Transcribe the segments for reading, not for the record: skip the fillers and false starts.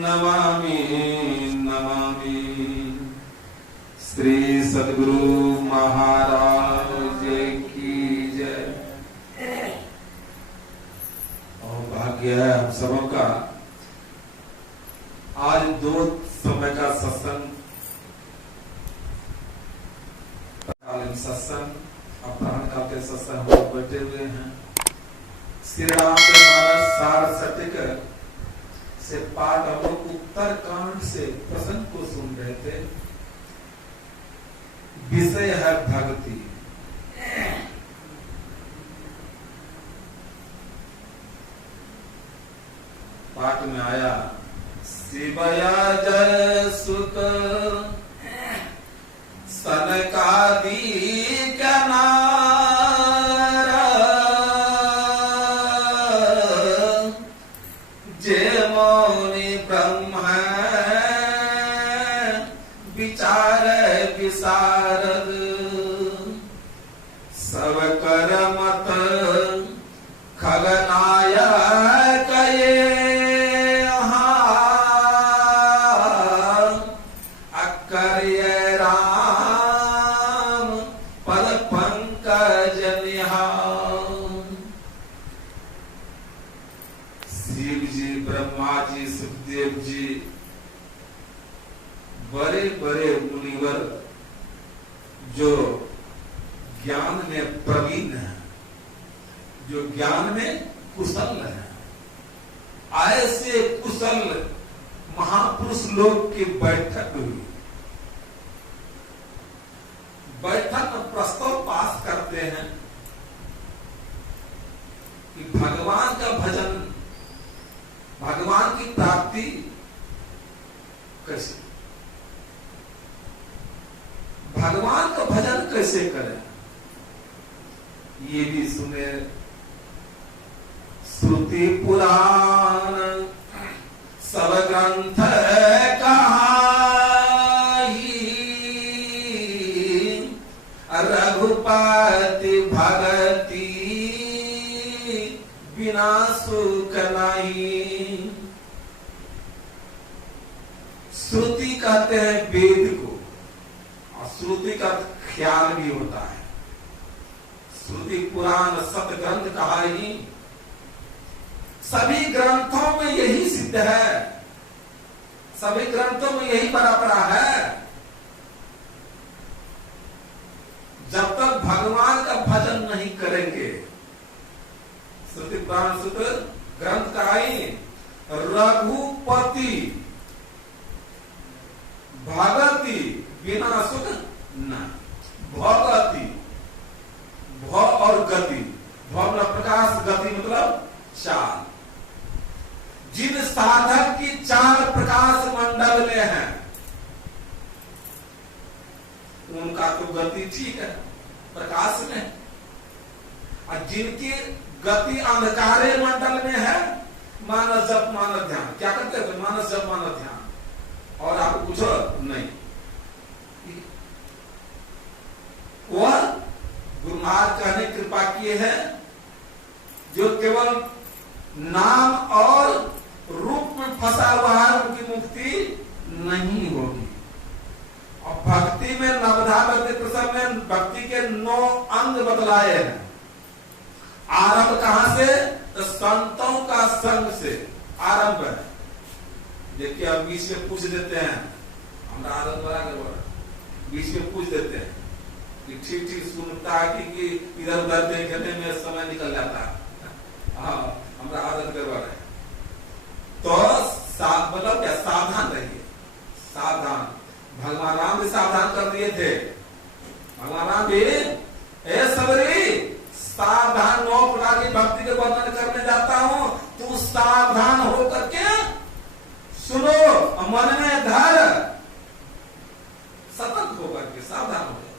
नमामि नमामि। श्री सद्गुरु महाराज की जय। और भाग्य है हम सबों का आज 2 समय का सत्संग, सत्संग अपराह्न काल के सत्संग हम बैठे हुए हैं। श्री रामचरितमानस सार सटिक से पाठ हम लोग उत्तर कांड से प्रसंग को सुन रहे थे। विषय है भक्ति। पाठ में आया शिवया जय सुत सनकादि नारा जे मौनि ब्रह्म विचार विशारद सब कर मत खगनायक ये अकर्य राम पद पंकज निहार। शिव जी, ब्रह्मा जी, सुखदेव जी, बड़े बड़े मुनिवर जो ज्ञान में प्रवीण है, जो ज्ञान में कुशल है, ऐसे कुशल महापुरुष लोग की बैठक हुई। बैठक में प्रस्ताव पास करते हैं कि भगवान का भजन, भगवान की प्राप्ति कैसे, भगवान का भजन कैसे करें। ये भी सुने श्रुति पुराण सब ग्रंथ कहाई रघुपति भगति बिना सुख नहीं। श्रुति कहते हैं वेद को, और श्रुति का ख्याल भी होता है। श्रुति पुराण सत ग्रंथ कहाई, सभी ग्रंथों में यही सिद्ध है, सभी ग्रंथों में यही परंपरा है। जब तक भगवान का भजन नहीं करेंगे, श्रुति पुराण सुत ग्रंथ कहाई रघुपति भगति बिना सुख न। भगति, भ और गति, भ मतलब प्रकाश, गति मतलब चाल। जिन साधक की चाल प्रकाश मंडल में है उनका तो गति ठीक है, प्रकाश में। और जिनकी गति अंधकारे मंडल में है, मानस जप मानस ध्यान, क्या करते थे? मानस जप मानस ध्यान, और आप कुछ नहीं। वह गुरु महाराज कहने कृपा किए हैं जो केवल नाम और रूप में फंसा हुआ है, उनकी मुक्ति नहीं होगी। और भक्ति में नवधा भक्ति प्रसंग में भक्ति के 9 अंग बतलाए हैं। आरंभ कहां से? तो संतों का संग से आरंभ है। देखिए अब बीच में पूछ देते हैं, हमारा आदत बड़ा गड़बड़, बीच में पूछ देते हैं कि ठीक ठीक सुनता है कि इधर उधर देखने में समय निकल जाता है। हाँ, हमारा आदत गड़बड़ है। तो मतलब क्या? सावधान रहिए, सावधान। भगवान राम भी सावधान कर दिए थे। भगवान राम भी ए सबरी सावधान, 9 प्रकार की भक्ति के वर्णन करने जाता हूं, तू सावधान हो करके सुनो, मन में धर, सतर्क होकर के सावधान हो जाए।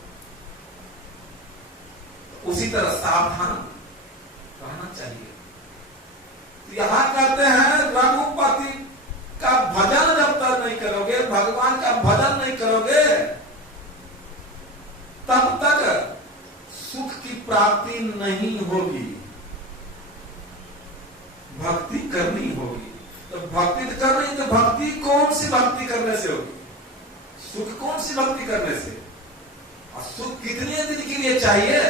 तो उसी तरह सावधान रहना चाहिए। यहां कहते हैं रघुपति का भजन जब तक नहीं करोगे, भगवान का भजन नहीं करोगे, तब तक सुख की प्राप्ति नहीं होगी। भक्ति करनी होगी। तो भक्ति तो कर रही, तो भक्ति कौन सी भक्ति करने से होगी? सुख कौन सी भक्ति करने से? और सुख कितने दिन के लिए चाहिए?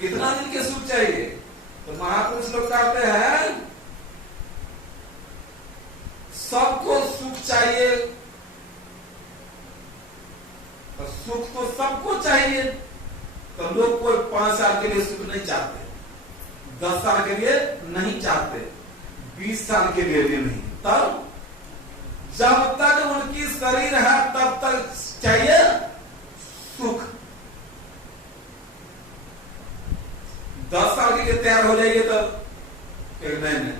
कितना दिन के सुख चाहिए? तो महापुरुष लोग कहते हैं सबको सुख चाहिए, तो सुख तो सबको चाहिए। तो लोग कोई 5 साल के लिए सुख नहीं चाहते, 10 साल के लिए नहीं चाहते, 20 साल के लिए भी नहीं। तब जब तक उनकी शरीर है तब तक चाहिए सुख। 10 साल के लिए तैयार हो जाइए तो नहीं,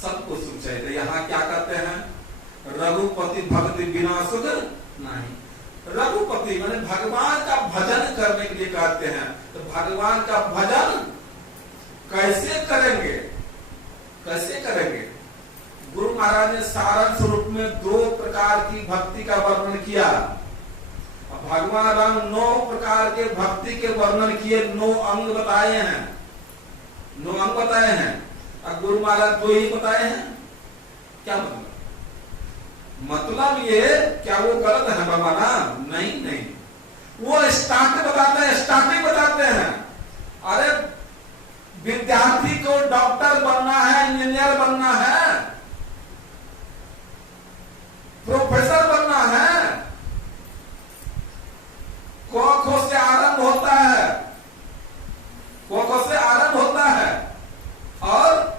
सबको सुख चाहिए। तो यहाँ क्या कहते हैं? रघुपति भक्ति बिना सुख नहीं। रघुपति माने भगवान का भजन करने के लिए कहते हैं। तो भगवान का भजन कैसे करेंगे? कैसे करेंगे? गुरु महाराज ने सारण स्वरूप में 2 प्रकार की भक्ति का वर्णन किया। भगवान राम 9 प्रकार के भक्ति के वर्णन किए, 9 अंग बताए हैं, 9 अंग बताए हैं। और गुरु महाराज 2 ही बताए हैं। क्या मतलब? मतलब ये क्या वो गलत है बाबा? नहीं नहीं, वो स्टार्टिंग बताते हैं, स्टार्टिंग बताते हैं। अरे विद्यार्थी को डॉक्टर बनना है, इंजीनियर बनना है, प्रोफेसर बनना है, क से आरंभ होता है, क से आरंभ होता है। और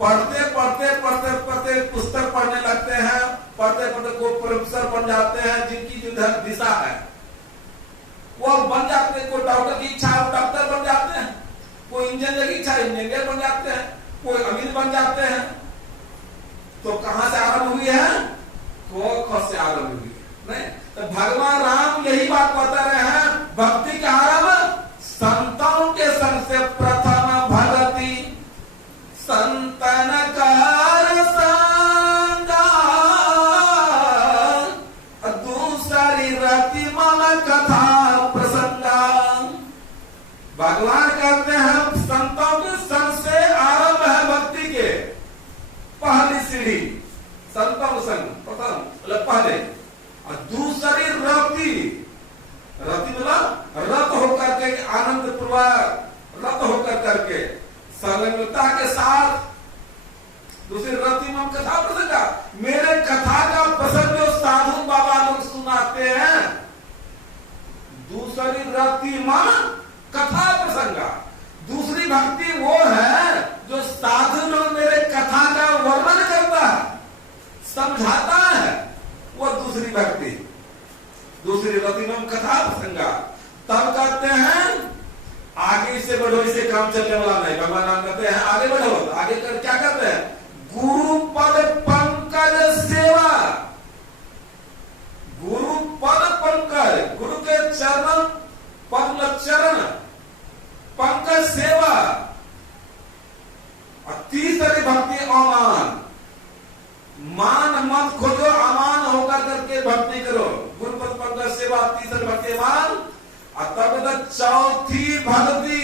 पढ़ते पढ़ते पढ़ते पढ़ते पुस्तक पढ़ने लगते हैं, पढ़ते पढ़ते को प्रोफेसर बन जाते हैं। जिनकी जो दिशा है वो बन जाते हैं। कोई डॉक्टर की इच्छा है डॉक्टर बन जाते हैं, कोई इंजीनियर की इच्छा है इंजीनियर बन जाते हैं, कोई अमीर बन जाते हैं। तो कहां से आरंभ हुई है? क से आरंभ हुई है। नहीं तो भगवान राम यही बात बता रहे हैं, भक्ति का आरंभ संतों के संग से। प्रथम भगति संतन कार संगा, दूसरी रति मन कथा प्रसंगा। भगवान कहते हैं संतों के संग से आरंभ है भक्ति के पहली सीढ़ी, संतों संग प्रथम मतलब पहले। और दूसरी रति, रति मतलब रत होकर के, आनंद पूर्वक रत होकर करके, संलग्नता के साथ। दूसरी रति में कथा प्रसंगा, मेरे कथा का प्रसंग जो साधु बाबा लोग सुनाते हैं। दूसरी रति में कथा प्रसंगा। दूसरी भक्ति वो है जो साधु लोग मेरे कथा का वर्णन करता है, समझाता है, वो दूसरी भक्ति। दूसरी रति में कथा प्रसंगा। तब कहते हैं आगे से बढ़ो, इसे काम चलने वाला नहीं। भगवान राम कहते हैं आगे बढ़ो। आगे कर क्या करते हैं? गुरु पद पंकज सेवा। गुरु पद पंकज, गुरु के चरण पद्म चरण पंकज सेवा। और तीसरी भक्ति अमान। मान मत खोजो, अमान होकर करके भक्ति करो। गुरु पद पंकज सेवा, तीसरी भक्ति अमान। तब चौथी भक्ति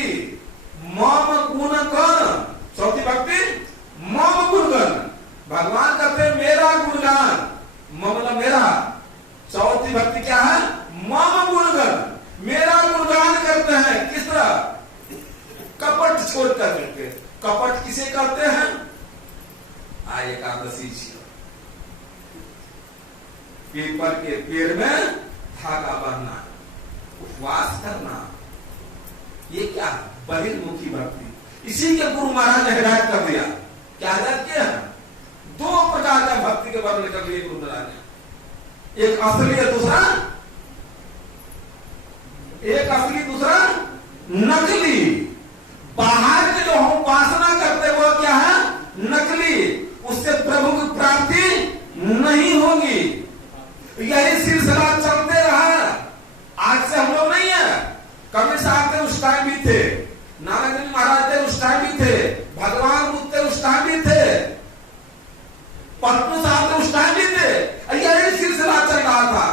मम गुणगण। चौथी भक्ति मम गुणगण। भगवान कहते हैं मेरा गुणगान, मम मेरा। चौथी भक्ति क्या है? मम गुणगण, मेरा गुणगान करते हैं। किस तरह? कपट छोड़ करके। कपट किसे कहते हैं? आय एकादशी पीपल के पेड़ में धागा बांधना, उपवास करना, ये क्या है? बहिर्मुखी भक्ति। इसी के गुरु महाराज ने हिदायत कर दिया। क्या हिदायत किया? 2 प्रकार का भक्ति के वर्णन कर लिए गुरु महाराज ने। एक असली है, दूसरा एक असली, दूसरा नकली। बाहर के जो हम उपासना करते वो क्या है? नकली। उससे प्रभु की प्राप्ति नहीं होगी। यही सिलसिला चलते रहा। आज से हम लोग नहीं है, कबीर साहब थे उस टाइम भी थे, नानक जी महाराज थे उस टाइम भी थे, भगवान बुद्ध थे उस टाइम भी थे, पटना साहब थे उस टाइम भी थे। यही सिलसिला चल रहा था।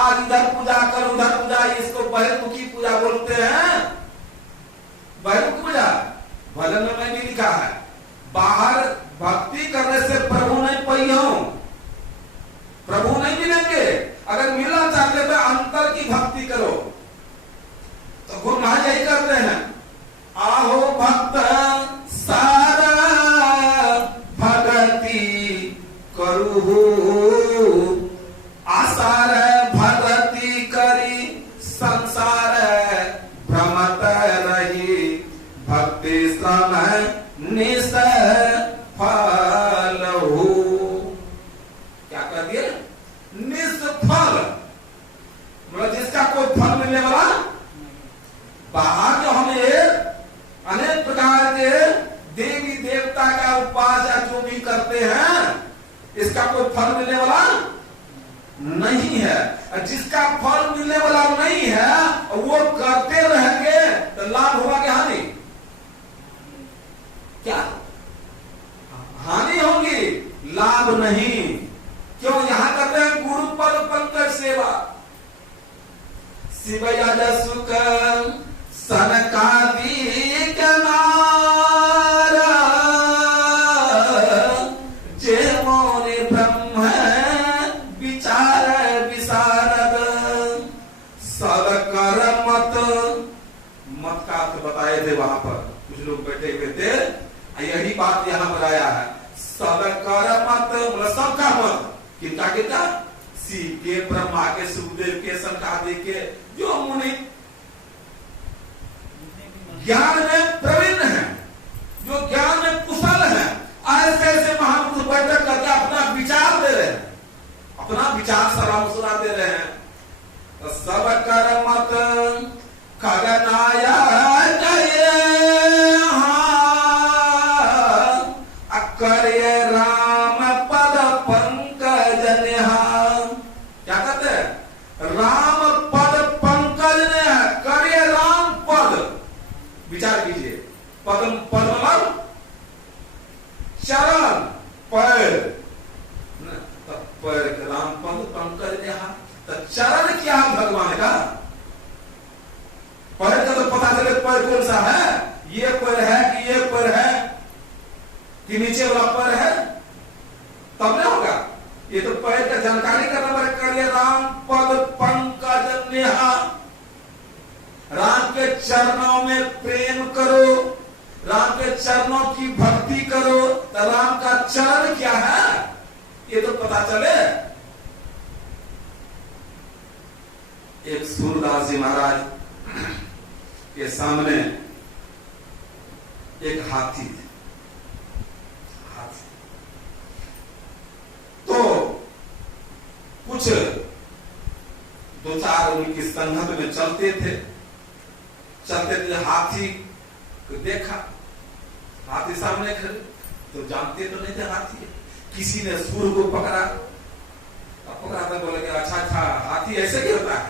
आज इधर पूजा कर, उधर पूजा, इसको बहिर्मुखी पूजा बोलते हैं। बहिर्मुखी पूजा भजन में भी लिखा है, बाहर भक्ति करने से प्रभु नहीं पहियो, प्रभु नहीं मिलेंगे। अगर मिलना चाहते तो अंतर की भक्ति करो। तो गुरु महाराज यही करते हैं, आहो भक्त सारा भगति करू, आसार भगति करी संसार भ्रमत रही, भक्ति श्रम निस फल हो। क्या कर दिए? निष्फल, मतलब जिसका कोई फल मिलने वाला। बाहर जो हमें अनेक प्रकार के देवी देवता का उपासना जो भी करते हैं, इसका कोई फल मिलने वाला नहीं है। जिसका फल मिलने वाला नहीं है वो करते रहेंगे तो लाभ होगा कि हानि? क्या हानि होगी, लाभ नहीं। क्यों? यहां करते हैं गुरु पद पंकज सेवा। शिवया सुख सनकादि के नारा, जे मोरे ब्रह्म विचार विशारद, सब कर मत। मत का अर्थ बताए थे वहां पर, कुछ लोग बैठे हुए थे, यही बात यहां पर आया है। सब कर मत, मतलब सबका मत। किनका किनका? शिव के, ब्रह्मा के, सुखदेव के, सनकादि के, जो मुनि ज्ञान में प्रवीण है, जो ज्ञान में कुशल है, ऐसे ऐसे महापुरुष बैठक करके अपना विचार दे रहे हैं, अपना विचार सलाह मशुरा दे रहे हैं। तो सब कर मत खगनाया करे राम पद पंकज निहार। क्या कहते हैं? राम पद पंकज ने करे राम पद। विचार कीजिए, पदम पद मतलब चरण, पैर, तो पैर के राम पद पंकज निहार। तो चरण क्या है भगवान का? पैर का तो पता चले पैर कौन सा है, ये पैर है कि ये पैर है कि नीचे वाला पैर है, तब नहीं होगा। ये तो पैर का जानकारी करना पड़ेगा। करिए राम पद पंकज नेहा, राम के चरणों में प्रेम करो, राम के चरणों की भक्ति करो। तो राम का चरण क्या है ये तो पता चले। एक सूरदास जी महाराज के सामने एक हाथी थे। तो कुछ दो चार उनकी संगत में चलते थे, हाथी को देखा, हाथी सामने खड़े, तो जानते तो नहीं थे हाथी है। किसी ने सूर को पकड़ा, पकड़ा था, बोले कि अच्छा अच्छा हाथी ऐसे ही होता है,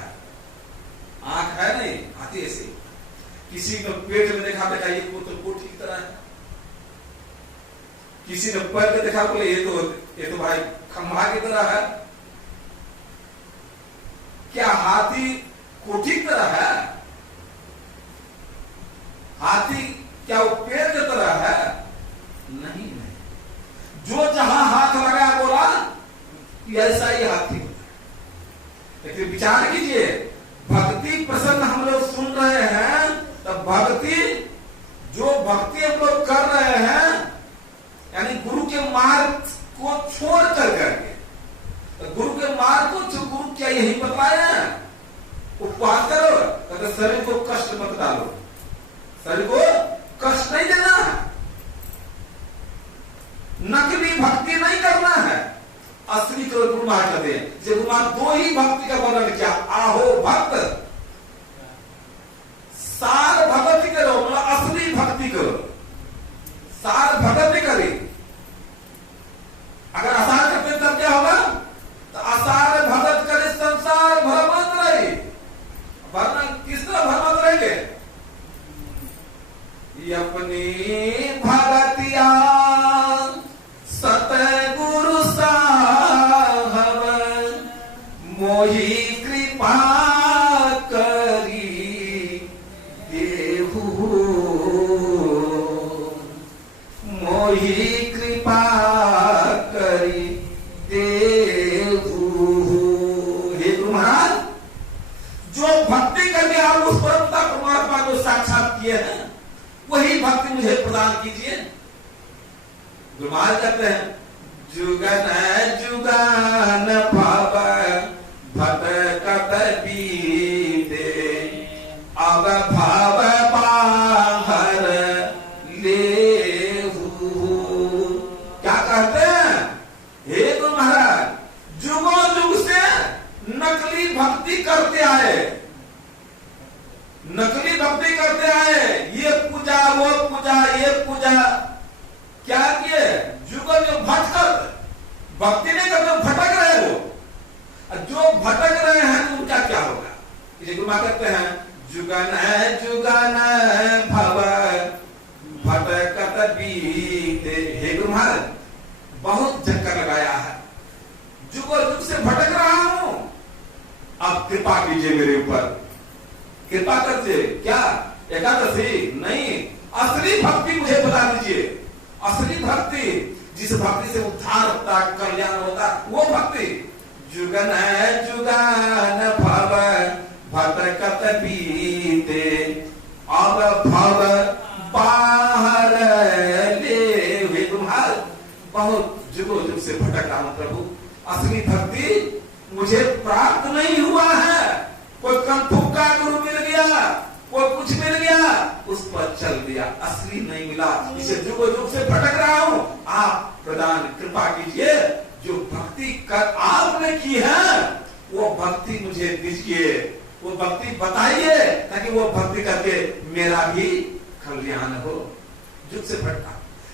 आंख है नहीं, हाथी ऐसे। किसी ने पेट में देखा, ये तो कोठी की तरह है। किसी ने पैर में देखा, बोले ये तो भाई खंभा की तरह है। क्या हाथी कोठी की तरह है? हाथी क्या वो पेड़ की तरह है? नहीं नहीं। जो जहां हाथ लगा बोला ऐसा ही हाथी होता है। लेकिन विचार कीजिए, भक्ति प्रसन्न हम लोग सुन रहे हैं, तब भक्ति जो भक्ति हम लोग कर रहे हैं, यानी गुरु के मार्ग को छोड़ कर करके, तो गुरु के मार्ग को गुरु क्या यही बतलाया है? उपवास करो, तो शरीर को कष्ट मत डालो, शरीर को कष्ट नहीं देना है, नकली भक्ति नहीं करना है, असली को गुरु महाराज कहते हैं। गुरु महाराज दो ही भक्ति का वर्णन किया, आहो भक्त, सार भक्ति करो, मतलब असली भक्ति करो, सार भक्ति करे। अगर आसार करते तब क्या होगा? तो आसार भगत करे संसार भ्रमत रहे। वरना किस तरह भ्रमत रहेंगे? अपनी भगतिया सतगुरु साहब मोही कृपा करी देहु, मोही आप उस परमता परमात्मा को साक्षात किए हैं, वही भक्ति मुझे प्रदान कीजिए। गुरु महाराज कहते हैं जुगन जुगान भाव भटकत बीते, अब भाव बाहर ले। क्या कहते हैं? हे गुरु महाराज, जुगों जुग से नकली भक्ति करते आए, नकली भक्ति करते आए, ये पूजा वो पूजा ये पूजा, क्या किए? जुगों जुग भटकर भक्ति नहीं करते, भटक रहे वो। जो भटक रहे हैं तो उनका क्या होगा? इसे गुरु महाराज कहते हैं जुगन जुगन भव भटकत बीते। हे गुरु महाराज, बहुत चक्कर लगाया है, जुगों जुग से भटक रहा हूं, अब कृपा कीजिए मेरे ऊपर, कृपा करके। क्या एकादशी नहीं, असली भक्ति मुझे बता दीजिए, असली भक्ति, जिस भक्ति से उद्धार होता, कल्याण होता, वो भक्ति। जुगन जुगान भव भटकत बीते, अब भव बाहर ले। तुम्हार बहुत जुगों जुग से भटक रहा हूं प्रभु, असली भक्ति मुझे प्राप्त नहीं हुआ है। कोई कंठुका गुरु मिल गया, कोई कुछ मिल गया, उस पर चल दिया, असली नहीं मिला। इसे जुगों जुग से भटक रहा हूं, आप प्रदान कृपा कीजिए। जो भक्ति कर आपने की है वो भक्ति मुझे दीजिए, वो भक्ति बताइए, ताकि वो भक्ति करके मेरा भी कल्याण हो। जुग से भटका,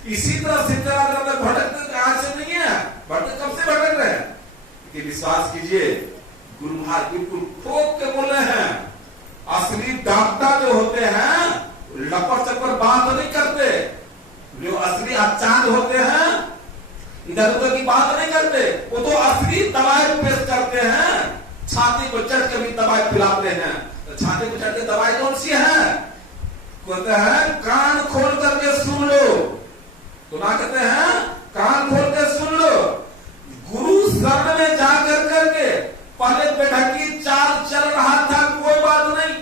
इसी तरह सिद्धार्थ भटकते आज से नहीं है, भटक कब से भटक रहे हैं? कि विश्वास कीजिए, गुरु महाराज बिल्कुल ठोक के बोले हैं। असली डॉक्टर जो होते हैं लपड़ चपड़ बात नहीं करते, जो असली आचार्य होते हैं इधर उधर की बात नहीं करते, वो तो असली दवाई पेश करते हैं। छाती को चढ़ के भी दवाई पिलाते हैं, तो छाती को चढ़ के दवाई कौन सी है? कहते हैं कान खोल करके सुन लो, तो ना कहते हैं कान खोल के सुन लो। गुरु शरण में जाकर करके पहले बैठकी चाल चल रहा था, कोई बात नहीं,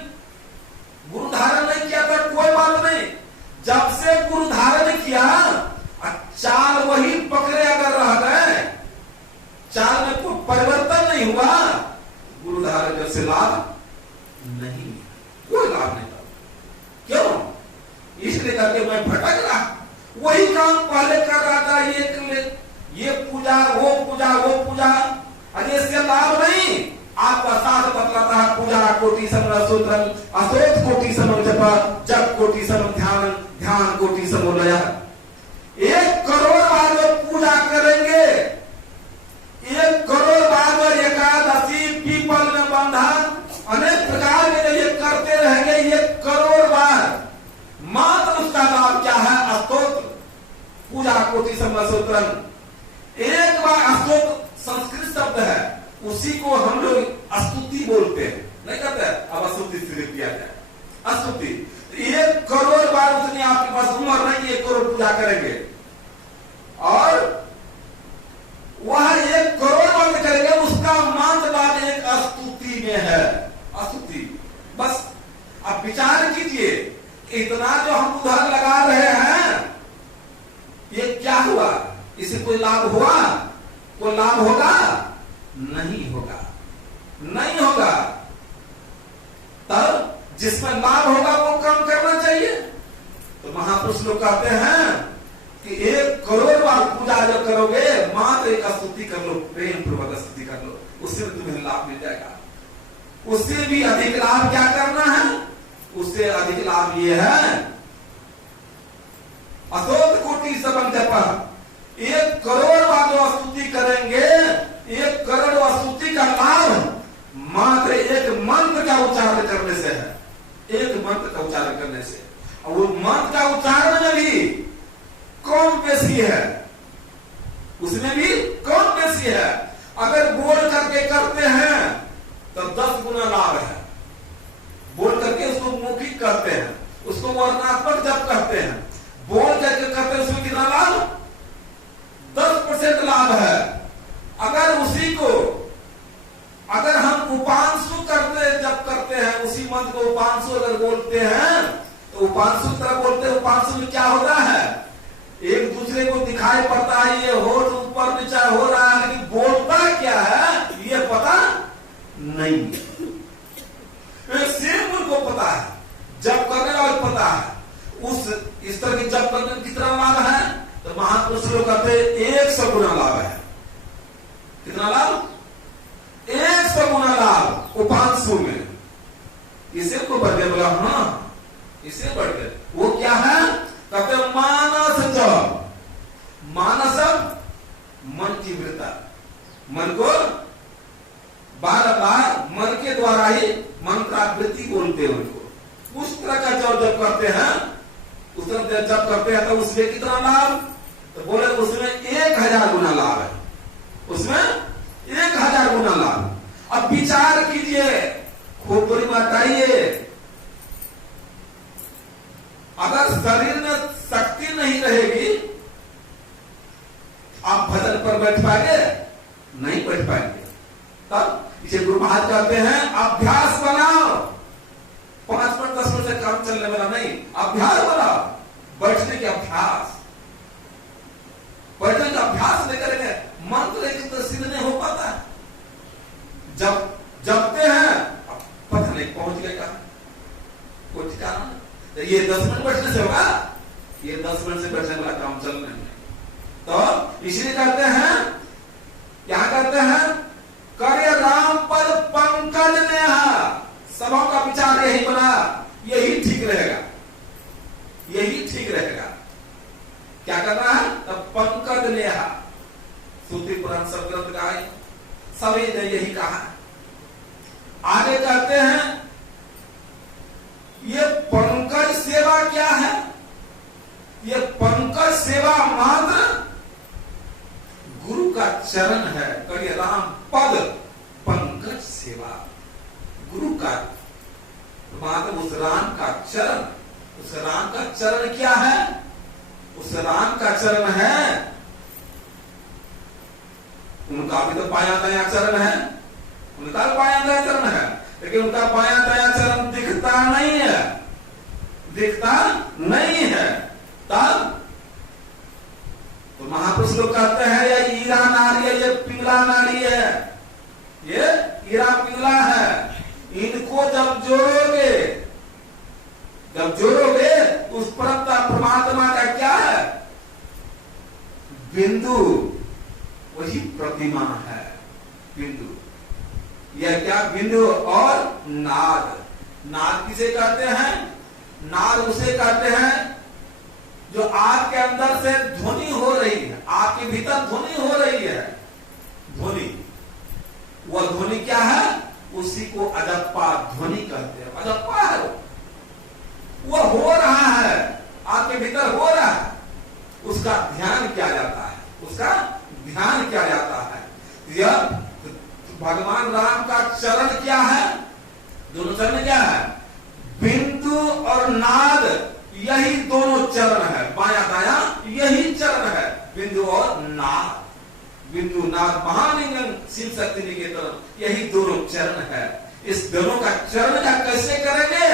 गुरु धारण नहीं किया था, कोई बात नहीं। जब से गुरु धारण किया, चाल वही पकड़े अगर रह गए, चाल में कोई परिवर्तन नहीं हुआ, गुरु धारण से लाभ नहीं, कोई लाभ नहीं था। क्यों? इसलिए करके मैं भटक रहा, वही काम पहले कर रहा था, ये पूजा वो पूजा वो पूजा, अरे इससे लाभ नहीं। आपका साथ बतलाता है पूजा कोटि सम सूत्र, असोच कोटि सम जप, जप कोटि सम ध्यान, ध्यान कोटि सम लय। 1 करोड़ बार पूजा करेंगे, 1 करोड़ बार एकादशी पीपल में बंधा, अनेक प्रकार के ये करते रहेंगे 1 करोड़ बार, मात्र उसका लाभ क्या है? अस्तोत्र, पूजा कोटि सम सूत्र। एक बार अस्तोत्र संस्कृत शब्द है, उसी को हम लोग स्तुति बोलते हैं, नहीं कहते? अब स्तुति सिर्फ किया जाए, स्तुति। 1 करोड़ बार, उतनी आपके पास उम्र नहीं, 1 करोड़ पूजा करेंगे, और वह 1 करोड़ बार करेंगे, उसका मात्र लाभ एक स्तुति में है, स्तुति बस। अब विचार कीजिए, इतना जो हम उधर लगा रहे हैं, ये क्या हुआ? इससे कोई लाभ हुआ? कोई लाभ होगा? नहीं होगा, नहीं होगा। तब जिसमें लाभ होगा वो काम करना चाहिए। तो महापुरुष लोग कहते हैं कि 1 करोड़ बार पूजा जो करोगे, मात्र एक स्तुति कर लो, प्रेम पूर्वक स्तुति कर लो, उससे तुम्हें लाभ मिल जाएगा। उससे भी अधिक लाभ क्या करना है? उससे अधिक लाभ ये है, असोत कोटि सबम जप, 1 करोड़ बार जो स्तुति करेंगे, 1 करोड़ स्तुति का लाभ मात्र एक मंत्र का उच्चारण करने से है, एक मंत्र का उच्चारण करने से। और वो मंत्र का उच्चारण में भी कौन बेसी है, उसमें भी कौन बेसी है। अगर बोल करके करते हैं तो 10 गुना लाभ है, बोल करके उसको मौखिक कहते हैं, उसको वर्णनात्मक जप कहते हैं, बोल करके करते हैं, उसमें कितना लाभ? 10% लाभ है। अगर उसी को, अगर हम उपांशु करते जब करते हैं, उसी उसी मंत्र को उपांशु अगर बोलते हैं तो उपांशु की तरह बोलते हैं। उपांशु में क्या होता है, एक दूसरे को दिखाई पड़ता है, ये होठ ऊपर नीचे हो रहा है, लेकिन बोलता क्या है ये पता नहीं है। सिर्फ उनको पता है, जब करने वाले पता है। उस इस तरह की जब करने कितना लाभ है, तो महापुरुष लोग कहते हैं 100 गुना लाभ है। कितना लाभ? 100 गुना लाभ उपांशु में। इसे को बढ़ गया, बोला हाँ इसे बढ़ गया। वो क्या है, कहते मानस जप। मानस मन की वृत्ता, मन को बार बार मन के द्वारा ही मंत्रावृत्ति बोलते हैं उनको। उस तरह का जब करते हैं, उस तरह जब करते हैं तो उसमें कितना लाभ, तो बोले उसमें 1000 गुना लाभ है। उसमें 1000 गुना लाभ। अब विचार कीजिए, खोपड़ी में हटाइए, अगर शरीर में शक्ति नहीं रहेगी आप भजन पर बैठ पाएंगे? नहीं बैठ पाएंगे। तब इसे गुरु महाराज कहते हैं अभ्यास बनाओ। 5 मिनट 10 मिनट से काम चलने वाला नहीं, अभ्यास बनाओ। बैठने के अभ्यास, बैठने का अभ्यास नहीं करेंगे मंत्र एक तो सिद्ध नहीं हो पाता। जब जपते हैं पता नहीं पहुंच गए कहां, कोई ठिकाना नहीं। ये 10 मिनट बैठने से होगा, ये 10 मिनट से बैठने वाला काम चल नहीं। तो इसलिए कहते हैं, यहां कहते हैं करे राम पद पंकज नेहा। सबों का विचार यही बना, यही ठीक रहेगा, यही ठीक रहेगा। क्या करना है, तब पंकज नेहा। सूत्री पुराण सब ग्रंथ का है, सभी ने यही कहा। आगे कहते हैं ये पंकज सेवा क्या है, ये पंकज सेवा मात्र गुरु का चरण है। कहिए राम पद पंकज सेवा, गुरु का मात्र उस राम का चरण। उस राम का चरण क्या है, उस राम का चरण है, उनका भी तो पाया दाया चरण है, उनका पाया दाया चरण है, लेकिन उनका पाया दाया चरण दिखता नहीं है, दिखता नहीं है। तब तो महापुरुष लोग कहते हैं ये हीरा नारी है, ये पिंगला नारी है, ये हीरा पिंगला है। इनको जब जोड़ोगे, जब जोड़ोगे उस परमात्मा का क्या है, बिंदु, वही प्रतिमा है बिंदु। यह क्या बिंदु और नाद। नाद किसे कहते हैं, नाद उसे कहते हैं जो आपके अंदर से ध्वनि हो रही है, आपके भीतर ध्वनि हो रही है। ध्वनि, वह ध्वनि क्या है, उसी को अजप्पा ध्वनि कहते हैं। अजप्पा है वो हो रहा है, आपके भीतर हो रहा है, उसका ध्यान किया जाता है, उसका ध्यान किया जाता है। यह भगवान राम का चरण क्या है, दोनों चरण क्या है, बिंदु और नाद, यही दोनों चरण है। बाया दाया यही चरण है, बिंदु और नाद। बिंदु नाद महालिंगम शिव शक्ति निकेतन, यही दोनों चरण है। इस दोनों का चरण का कैसे करेंगे,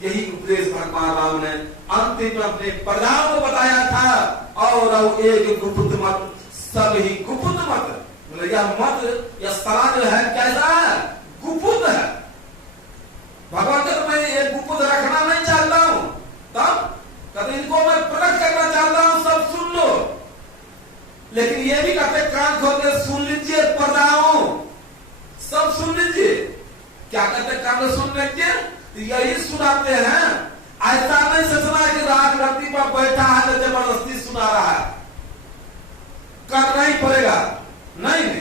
यही उपदेश भगवान राम ने अंतिम में अपने प्रजाओं को बताया था। और एक गुप्त मत, सब ही गुप्त मत, मतलब यह मत, यह सलाह जो है कैसा है, गुप्त है। भगवान का तो मैं एक गुप्त रखना नहीं चाहता हूं, तब कहते इनको मैं प्रकट करना चाहता हूं, सब सुन लो। लेकिन ये भी कहते कान खोल के सुन लीजिए प्रजाओं, सब सुन लीजिए। क्या कहते कान में सुन लीजिए, यही सुनाते हैं। ऐसा नहीं सोचना कि राज धरती पर बैठा है तो जबरदस्ती सुना रहा है, करना ही पड़ेगा। नहीं नहीं,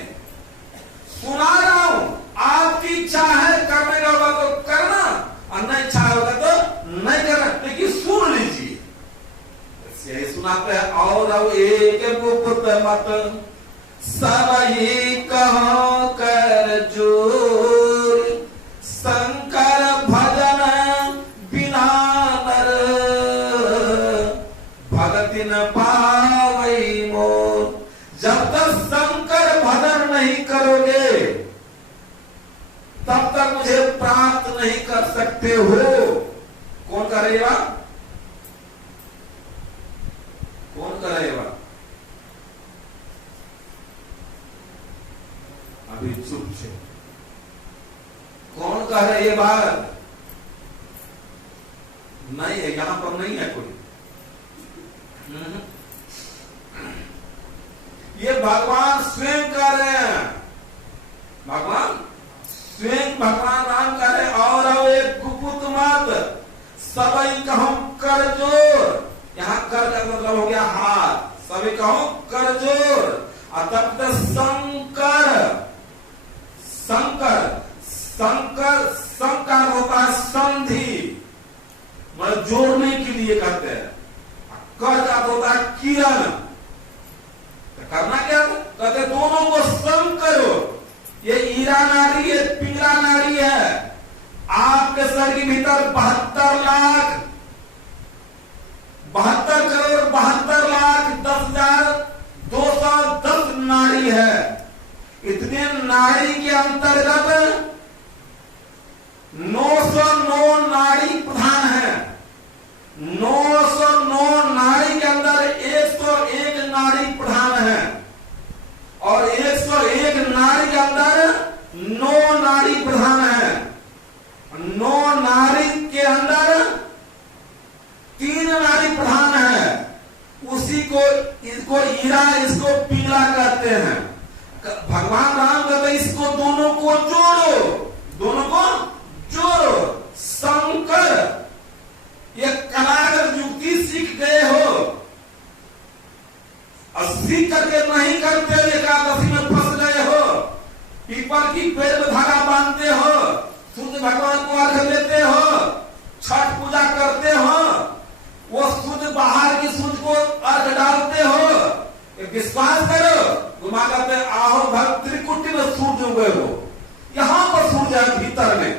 सुना रहा हूं, आपकी इच्छा है करने का होगा तो करना, और नहीं इच्छा होगा तो नहीं करना, लेकिन सुन लीजिए। यही सुनाते हैं। और अब एक गुप्त मत सब ही कहो कर जोर, शंकर भजन बिना नर भगति न पावई मोर। जब तक शंकर भजन नहीं करोगे तब तक मुझे प्राप्त नहीं कर सकते हो। कौन करेगा? कौन करेगा? अभी चुप से कौन कह रहे ये बात? नहीं है, यहां पर नहीं है कोई। ये भगवान स्वयं कह रहे हैं, भगवान स्वयं, भगवान राम कह रहे और अब एक कुपुत मत सभी कहो कर जोर। यहां कर का मतलब हो गया हाथ, सभी कहो कर जोर। अतप्त शंकर, शंकर शंकर शंकर होता है संधि, मतलब जोड़ने के लिए कहते हैं। कर का होता है किरण, तो करना क्या? कहते दोनों को सम करो। ये ईरा नाड़ी, ये पिंगला नाड़ी है। आपके शरीर के भीतर 72 लाख 72 करोड़ 72 लाख 10,210 नाड़ी है। इतने नाड़ी के अंतर्गत 909 नाड़ी प्रधान है। 909 नाड़ी के अंदर 101 नाड़ी प्रधान है और 101 नाड़ी के अंदर 9 नाड़ी प्रधान है। 9 नाड़ी के अंदर 3 नाड़ी प्रधान है। उसी को, इसको ईरा, इसको पिंगला कहते हैं। भगवान राम कहते इसको दोनों को जोड़ो, दोनों को जोड़ो। शंकर, ये कलागर युक्ति सीख गए हो और सीख करके नहीं करते हो, एकादशी में फंस गए हो, पीपल की पेड़ में धागा बांधते हो, सूर्य भगवान को अर्घ लेते हो, छठ पूजा करते हो, वो सूर्य बाहर की सूर्य को अर्घ डालते हो। विश्वास करो, गुमा कहते आहो भक्त त्रिकुटी में सूर्य उगे हो, यहां पर सूर्य है भीतर में,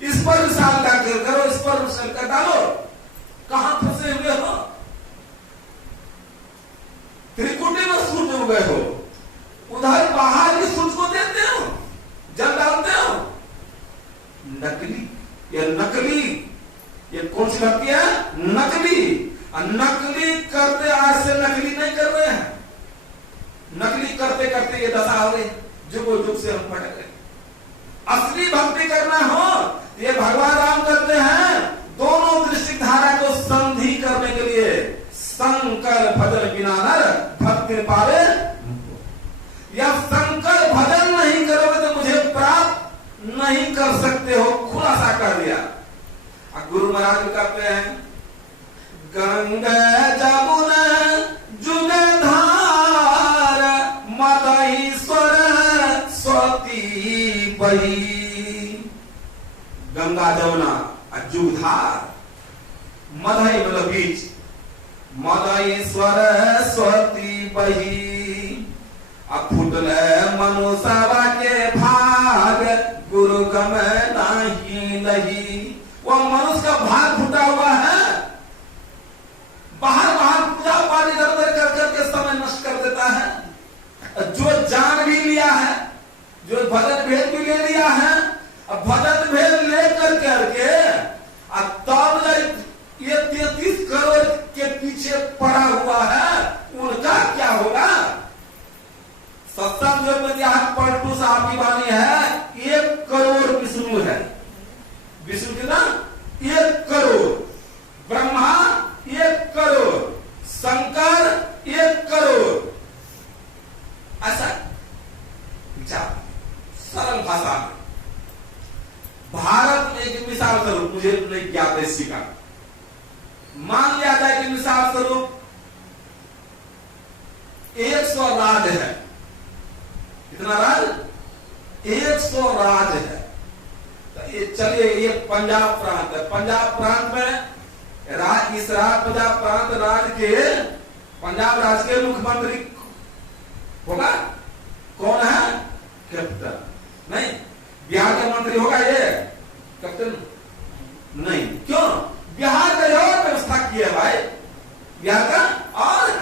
इस पर विशाल का करो, इस पर विशाल कर डालो। कहां फंसे हुए हो? त्रिकुटी में सूर्य उगे हो, उधर बाहर की सूर्य को देते हो, जल डालते हो। नकली, ये नकली, ये कौन सी भक्ति है? नकली। नकली करते, आज से नकली नहीं कर रहे हैं। नकली करते करते ये दशा हो गई, जुग से हम भटक गए। असली भक्ति करना हो, ये भगवान राम करते हैं दोनों दृष्टि धारा को संधि करने के लिए। शंकर भजन बिना नर भक्ति पावे, या शंकर भजन नहीं करोगे तो मुझे प्राप्त नहीं कर सकते हो, खुलासा कर दिया। गुरु महाराज कहते हैं गंगा जमुना जुग धार मदईश्वर स्वती बही। गंगा जमुना जुगधार, मदई मतलब बीच, मदईश्वर स्वती बही। फुटल मनुष्यवा के भाग गुरु गम नहीं लही। वो मनुष्य का भाग फूटा हुआ है, बाहर बाहर पूजा पाठ इधर उधर कर करके समय नष्ट कर देता है। जो जान भी लिया है, जो भजन भेद भी ले लिया है, अब भजन भेद लेकर करके तब ये 33 करोड़ के पीछे पड़ा हुआ है, उनका क्या होगा? सत्संग जो में यहाँ पलटू साहब की वाणी है, 1 करोड़ विष्णु है। विष्णु कितना? 1 करोड़। ब्रह्मा 1 करोड़, शंकर 1 करोड़। ऐसा विचार सरल भाषा में। भारत में एक मिसाल स्वरूप, मुझे नहीं ज्ञात है इसी का, मान लिया जाए कि मिसाल स्वरूप 100 राज है। कितना राज? 100 राज है। तो ये चलिए, ये पंजाब प्रांत है। पंजाब प्रांत में इस पंजाब प्रांत राज के, पंजाब राज्य के मुख्यमंत्री होगा कौन है? कैप्टन। नहीं, बिहार का मंत्री होगा ये कैप्टन? नहीं। क्यों? बिहार का और व्यवस्था की है भाई, बिहार का और है।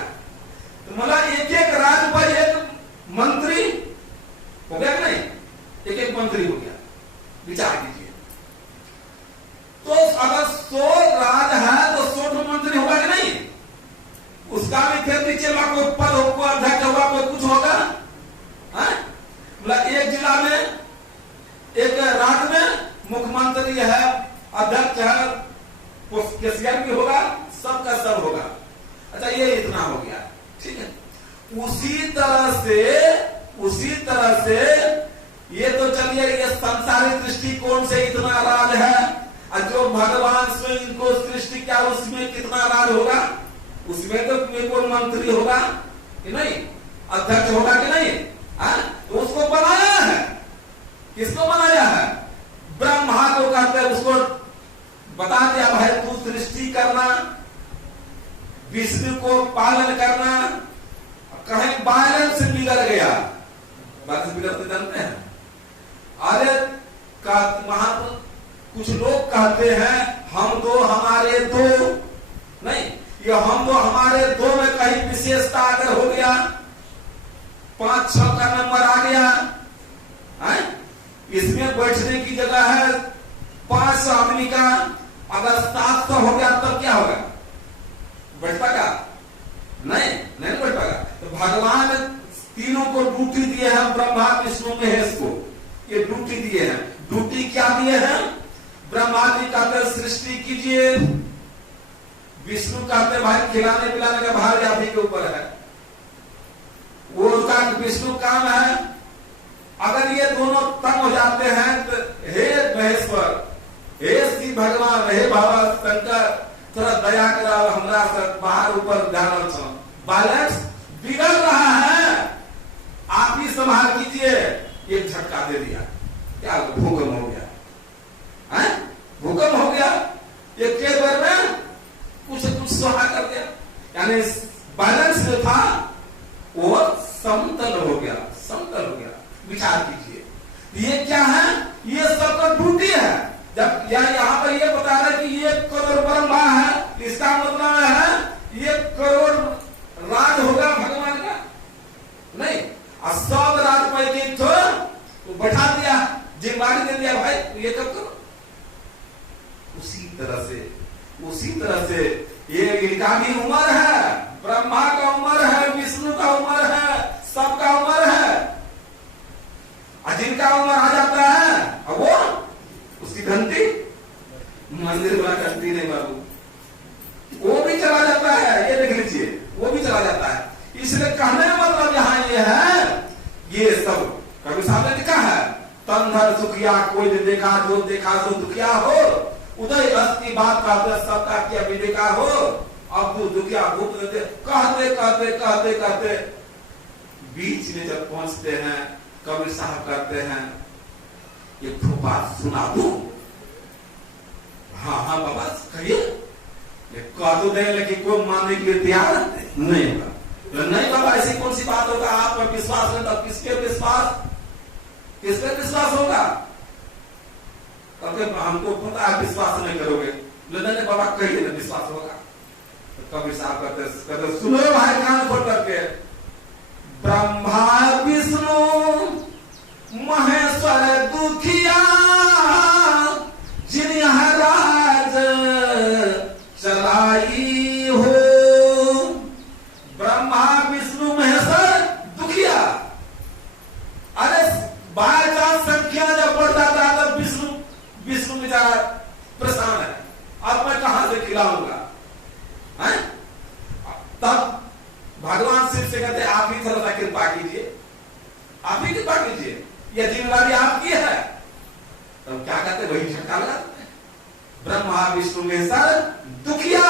तो मतलब एक एक राज्य पर एक मंत्री हो गया कि नहीं? एक एक मंत्री हो गया। विचार कीजिए, कैशियर भी होगा, सबका सब होगा। अच्छा, ये इतना हो गया, ठीक है। उसी तरह से ये तो चलिए, ये संसारिक दृष्टिकोण से इतना राज है, और जो भगवान स्वयं इनको सृष्टि क्या, उसमें कितना राज होगा? उसमें तो कोई मंत्री होगा कि नहीं, अध्यक्ष होगा कि नहीं? तो उसको बनाया है, किसको बनाया है? ब्रह्मा को कहते हैं। उसको बता दिया भाई तू सृष्टि करना, विष्णु को पालन करना। कहीं बैलेंस बिगड़ गया, बैलेंस बिगड़ते जानते हैं? अरे महात्मा कुछ लोग कहते हैं हम दो हमारे दो, नहीं, ये हम दो हमारे दो में कहीं विशेषता अगर हो गया, 5-6 का नंबर आ गया है, इसमें बैठने की जगह है 500 आदमी का, अगर 700 हो गया तब क्या होगा? बैठ पाएगा? नहीं बैठ पाएगा। तो भगवान तीनों को ड्यूटी दिए हैं, ब्रह्मा विष्णु महेश को ये ड्यूटी दिए हैं। ड्यूटी क्या दिए हैं? ब्रह्मा जी कहते सृष्टि कीजिए, विष्णु कहते भाई खिलाने पिलाने का भार आप ही के ऊपर है, वो उसका विष्णु काम है। अगर ये दोनों तंग हो जाते हैं तो हे महेश्वर, हे शिव भगवान, हे बाबा शंकर, थोड़ा दया करा, हमरा से बाहर ऊपर जाना छो, बैलेंस बिगड़ रहा है, आप ही संभाल कीजिए। एक झटका दे दिया, क्या भूकंप हो गया है? भूकंप हो गया, एक के बार में कुछ सुहा कर दिया, यानी बैलेंस जो था वो समतल हो गया, समतल हो गया। विचार कीजिए, ये क्या है? ये सबका ड्यूटी है। जब यहाँ पर ये बता रहे कि 1 करोड़ ब्रह्मा है, इसका मतलब है 1 करोड़ राज होगा भगवान का, नहीं, और सब राज पैकी तो बैठा दिया, जिम्मेदारी दे दिया भाई ये कब करो। उसी तरह से ये इनका भी उम्र है, ब्रह्मा का उम्र है, विष्णु का उम्र है, सबका उम्र है। और जिनका उम्र आ जाता है और वो उसकी घंटी, मंदिर वाला घंटी नहीं बाबू, वो भी चला जाता है, ये देख लीजिए, वो भी चला जाता है। इसलिए कहने का मतलब यहाँ ये है, ये सब कभी सामने लिखा है, तन धन सुखिया, कोई ने देखा जो देखा सो दुखिया हो, उदय रस की बात कहते सबका किया विवेका हो, अब तू दुखिया भूत कहते कहते कहते कहते बीच में जब पहुंचते हैं, कबीर साहब कहते हैं ये बात सुना दू। हाँ बाबा कहिए, कह तो दे, लेकिन कोई मानने के लिए तैयार नहीं होगा। तो नहीं बाबा ऐसी कौन सी बात होगा, आप पर विश्वास नहीं, तब किस पे विश्वास होगा? हमको पता है विश्वास नहीं करोगे, नहीं बाबा कहिए ना विश्वास होगा। तो कबीर साहब कहते सुनो भाई कान खोल करके, ब्रह्मा विष्णु महेश्वर दुखिया जिन यहाँ राज चलाई हो। ब्रह्मा विष्णु महेश्वर दुखिया, अरे बाय चांस संख्या जब बढ़ जाता है तब विष्णु बेचारा परेशान है, अब मैं कहां से खिलाऊंगा? तब भगवान शिव से कहते आप ही थोड़ा सा कृपा कीजिए, आप ही कृपा कीजिए, यह जिम्मेदारी आपकी है। तब क्या कहते, वही झटका लगाते हैं, ब्रह्मा विष्णु महेश्वर दुखिया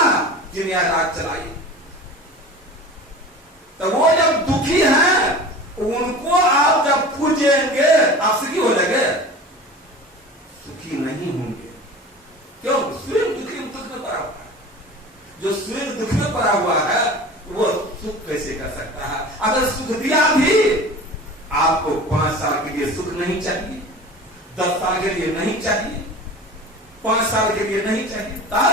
जिन यह राज चलाई। तो वो जब दुखी है उनको आप जब पूजेंगे आप सुखी हो जाएंगे? सुखी नहीं होंगे। क्यों? स्वयं दुखी दुख में पड़ा हुआ है। जो स्वयं दुख में पड़ा हुआ है वो सुख कैसे कर सकता है? अगर सुख दिया भी आपको 5 साल के लिए सुख नहीं चाहिए, 10 साल के लिए नहीं चाहिए, 5 साल के लिए नहीं चाहिए, तब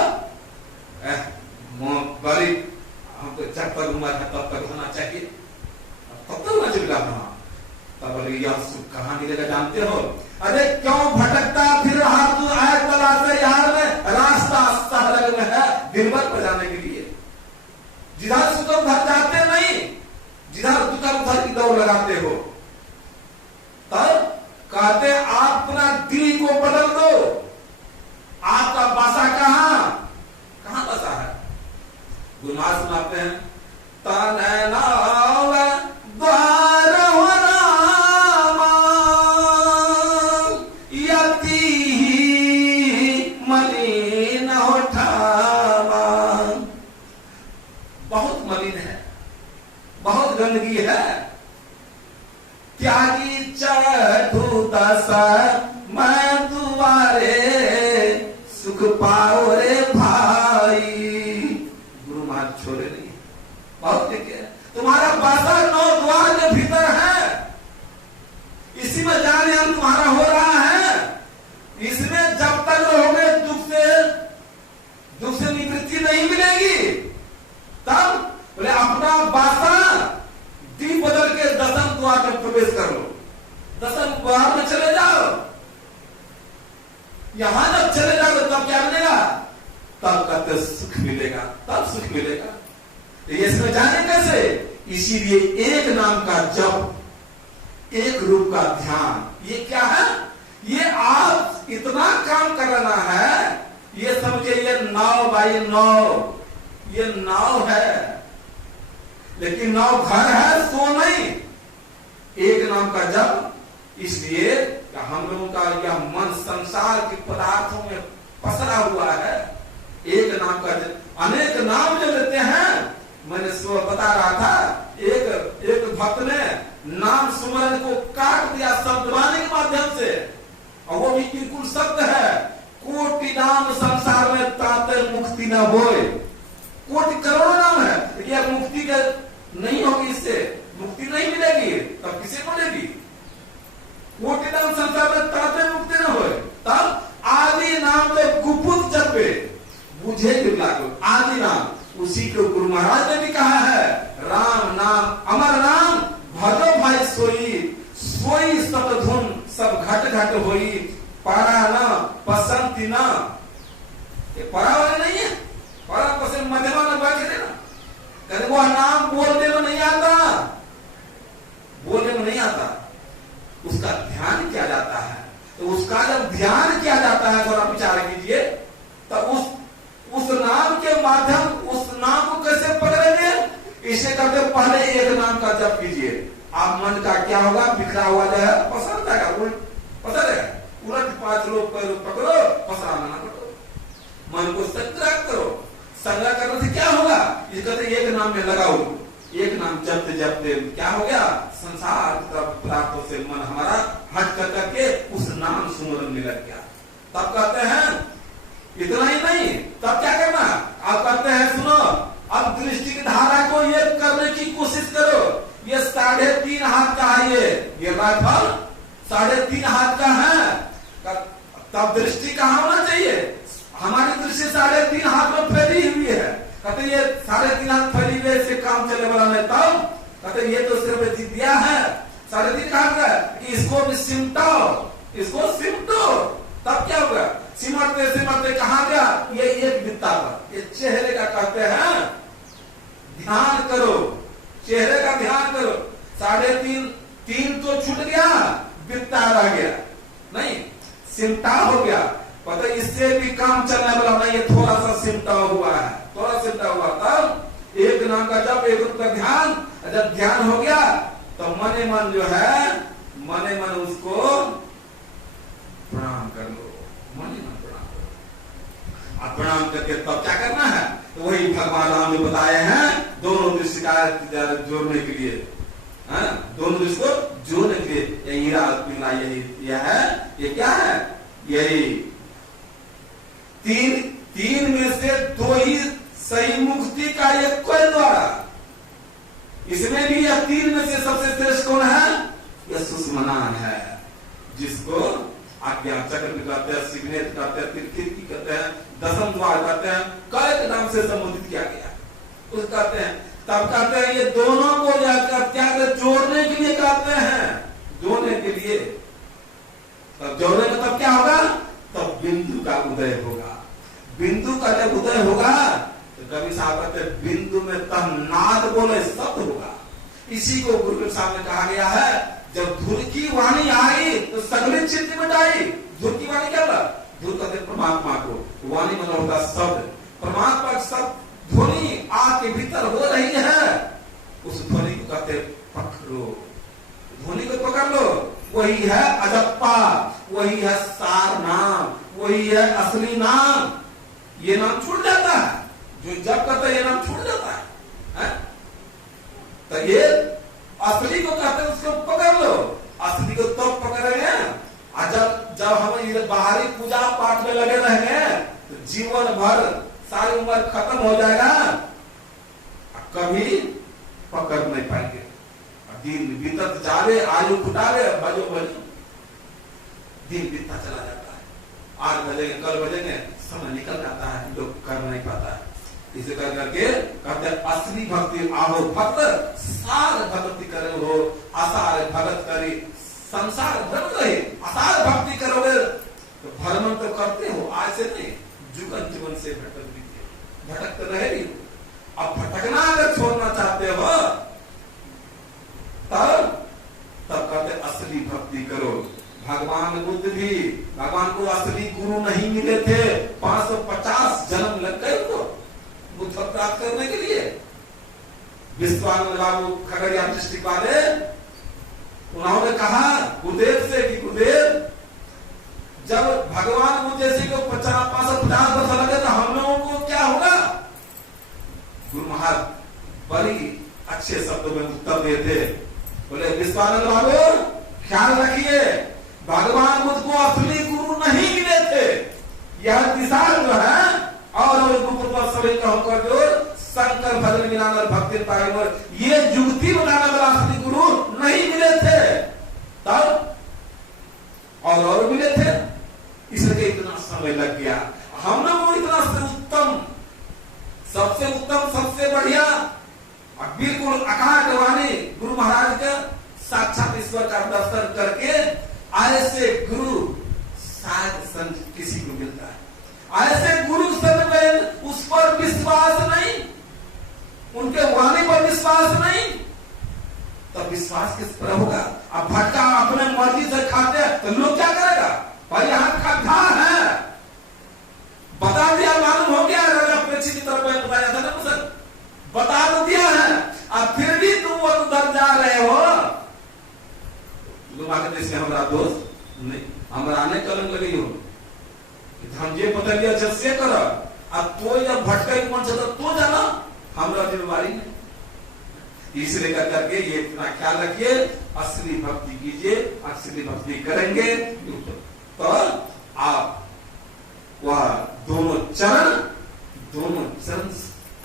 गरीब हमको जब तक उम्र है तब तक होना चाहिए, तब तक होना चाहिए। तब यह सुख कहां मिलेगा जानते हो? अरे क्यों भटकता फिर रहा तू आए तलाशे यार में, रास्ता सहलग में है दिन भर पर जाने के लिए। जिधर सुख उधर जाते नहीं, जिधर दुख उधर की दौड़ लगाते हो। तब कहते आप अपना दिल को बदल दो, आपका बासा कहां? उसे निवृत्ति नहीं मिलेगी। तब बोले अपना बासा दीप बदल के दसम द्वार में प्रवेश कर लो, दसम द्वार में चले जाओ। यहां जब चले जाओ तब क्या मिलेगा? तब कहते सुख मिलेगा, तब सुख मिलेगा। ये इसमें जाने कैसे? इसीलिए एक नाम का जप, एक रूप का ध्यान, ये क्या है? ये आप इतना काम करना है, ये समझे ये नाव बाई नाव, ये नाव है, लेकिन नाव घर है सो नहीं। एक नाम का जप, इसलिए हम लोगों का यह मन संसार के पदार्थों में पसरा हुआ है। एक नाम का अनेक नाम जो लेते हैं, मैंने सुबह बता रहा था, एक भक्त ने नाम सुमरन को काट दिया शब्दवाणी के माध्यम से, और वो भी बिल्कुल सत्य है। कोटि नाम संसार में ताते मुक्ति न होए। कोटि करोड़ों नाम है, लेकिन यह मुक्ति का नहीं होगी, इससे मुक्ति नहीं मिलेगी, तब किसे मिलेगी? कोटि नाम संसार में ताते मुक्ति न होए। तब आदि नाम तो गुप्त जपे, बुझे लागो आदि नाम। उसी को गुरु महाराज ने भी कहा है, राम नाम अमर नाम भजो भाई सोई, सोई सब धुन सब घट घट होई, पारा न पसंती न। ये पारा वाले नहीं है, पारा पसंद मध्यमा न बैठे ना, कहते वो नाम बोलने में नहीं आता, बोलने में नहीं आता, उसका ध्यान किया जाता है। तो उसका जब ध्यान किया जाता है, थोड़ा विचार कीजिए, तब उस नाम के माध्यम, उस नाम को कैसे पकड़ेंगे? इसे करते पहले एक नाम का जप कीजिए, आप मन का क्या होगा? बिखरा हुआ जो है पसंद आएगा, पसंद है, उलट पांच लोग पकड़ो, पसराना ना करो, मन को संग्रह करो। संग्रह करने से क्या होगा? ये कहते एक नाम में लगाओ, एक नाम जपते जपते क्या हो गया? संसार पदार्थों से मन हमारा हट कर करके उस नाम सुमरन में लग गया। तब कहते हैं इतना ही नहीं, तब क्या करना? आप कहते हैं सुनो, अब दृष्टि की धारा को ये करने की कोशिश करो। ये 3.5 हाथ का है, ये राइफल 3.5 हाथ का है, तब दृष्टि कहाँ होना चाहिए? हमारी दृष्टि 3.5 हाथ में फैली हुई है। कहते ये 3.5 हाथ फैली हुई से काम चलने वाला नहीं। तब कहते ये तो सिर्फ दिया है 3.5 हाथ का, इसको भी सिमटाओ, इसको सिमटो। तब क्या होगा? सिमटते सिमटते कहाँ गया? ये एक बित्ता पर, ये चेहरे का कहते हैं ध्यान करो, चेहरे का ध्यान करो। 3.5 तो छूट गया, बित्ता रह गया, नहीं सिमटा हो गया। पता इससे भी काम चलने वाला नहीं, ये थोड़ा सा सिमटा हुआ है, थोड़ा सिमटा हुआ। तब एक नाम का जब एक रूप का ध्यान, जब ध्यान हो गया तो मने मन जो है, मने मन उसको प्रणाम कर लो, मने मन प्रणाम करो। आप प्रणाम करके तब क्या करना है? तो वही भगवान राम ने बताए हैं, दोनों दृष्टि का जोड़ने के लिए, दोनों दृष्टि को जोड़ने के लिए यही रात पीना, यही यह है, ये क्या है? यही तीन में से 2 ही सही मुक्ति का एक कोई द्वारा। इसमें भी यह 3 में से सबसे श्रेष्ठ कौन है? यह सुषमनान है, जिसको आज्ञा चक्र भी कहते हैं, सिग्नेट कहते हैं, तिरकिर्ती कहते हैं, दसम द्वार कहते हैं, कई नाम से संबोधित किया गया। उस कहते हैं, तब कहते हैं ये दोनों को क्या जोड़ने के लिए कहते हैं, जोड़ने के लिए। तब जोड़ने का तब क्या होगा? तब बिंदु का उदय होगा। बिंदु का जब उदय होगा तो कभी साहब कहते हैं बिंदु में तब नाद बोले शब्द होगा। इसी को गुरु के सामने कहा गया है, जब धुर की वाणी आई तो सगले चित्त मिटाई। धुर की वाणी क्या? धुर कहते परमात्मा को, वाणी मतलब होता शब्द। परमात्मा शब्द ध्वनि आपके भीतर हो रही है, उस ध्वनि को कहते पकड़ो, ध्वनि को पकड़ लो। वही है अजप्पा, वही है सार नाम, वही है असली नाम। ये नाम छूट जाता है, जो जब करता है ये नाम छूट जाता है। तो ये असली को कहते हैं, उसको पकड़ लो। असली को तो पकड़ेंगे, जब हम ये बाहरी पूजा पाठ में लगे रहेंगे तो जीवन भर सारी उम्र खत्म हो जाएगा, कभी पकड़ नहीं पाएंगे। दिन बीतत जावे, आयु फुटावे, बजो बजो, दिन बीतता चला जाता है। आज बजेंगे, कल बजेंगे, समय निकल जाता है, लोग कर नहीं पाता है। इसे कर करके कहते हैं असली भक्ति आहो भक्त सार भक्ति करे हो, आसार भगत करे संसार भ्रम रहे। आसार भक्ति करोगे तो भ्रमण तो करते हो, आज से नहीं, जुगन जीवन से भटकते रहे ही। अब भटकना अगर छोड़ना चाहते हो तब कहते असली भक्ति करो। भगवान बुद्ध भी, भगवान को असली गुरु नहीं मिले थे, 550 जन्म लग गए उनको बुद्ध प्राप्त करने के लिए। विश्वानंद बाबू खगड़िया डिस्ट्रिक्ट वाले, उन्होंने कहा गुरुदेव से कि गुरुदेव जब भगवान बुद्ध जैसे को 50 वर्ष लगे तो हम लोगों को क्या होगा? गुरु महाराज बड़ी अच्छे शब्दों में उत्तर देते, बोले विश्वानंद बाबू ख्याल रखिए, भगवान मुझको असली गुरु नहीं मिले थे। यह दिशा जो है और सभी जो शंकर भजन मीनानर भक्ति पाइवर ये जुगती बनाने वाला असली गुरु नहीं मिले थे तब, और मिले थे, इसलिए इतना समय लग गया। हम लोग को इतना उत्तम, सबसे उत्तम, सबसे बढ़िया और बिल्कुल अकाट वाणी गुरु महाराज का साक्षात ईश्वर का दर्शन करके ऐसे गुरु शायद किसी को मिलता है। ऐसे गुरु सन में उस पर विश्वास नहीं, उनके वाणी पर विश्वास नहीं, तब विश्वास किस पर होगा? अब भटका अपने मर्जी से खाते हैं तो लोग क्या करेगा? भाई यहाँ खड्डा है, बता दिया, मालूम हो गया, अपेक्षित की तरफ बताया था ना सर, बता तो दिया है, अब फिर भी तुम वो उधर जा रहे हो। से हमारा दोस्त नहीं, हमारा नहीं कलम लगी हो, हम ये बता दिया जैसे कर, अब तो जब भटका कौन सा तो जाना, हमारा जिम्मेवारी नहीं। इसलिए करके ये इतना ख्याल रखिए, असली भक्ति कीजिए, असली भक्ति करेंगे तो आप वह दोनों चरण